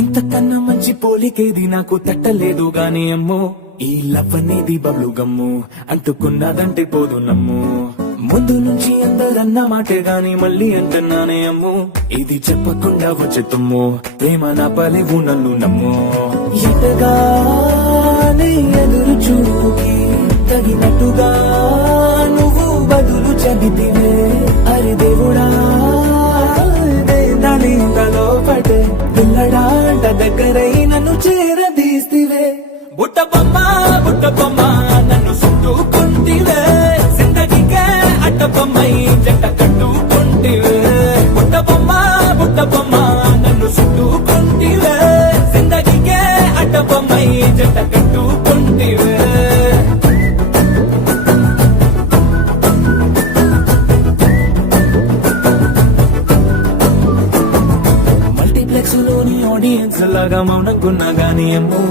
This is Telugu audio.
ఇంతకన్నా మంచి పోలికేది నాకు తట్టలేదు గాని అమ్మో, ఈ లవ్ అనేది బబ్లు గమ్ము, అంటుకున్నదంటే పోదు నమ్ము. ముందు నుంచి అందరన్న మాటే గాని మళ్ళీ అంటున్నానే అమ్ము, ఇది చెప్పకుండా వచ్చే తుమ్ము, ప్రేమ నా పలేవు నన్ను నమ్ము. ఎటగానే ఎదురు చూకి తగినట్టుగా నువ్వు బదులు చెబితివే, అరే దేవుడా దానిలో పడే పిల్లడాంట దగ్గరై నన్ను చేరదీస్తివే. బుట్ట బొమ్మ నన్ను చుట్టుకుంటివే, జిందగీకే అడ్డ బొమ్మై జంట కట్టుకుంటివే. బుట్ట బొమ్మ నన్ను చుట్టుకుంటివే, జిందగీకే అడ్డ బొమ్మై జంట కట్టుకుంటివే. మల్టీప్లెక్స్ లోని ఆడియన్స్ లాగా మౌనంకున్నా గానీ అమ్మో,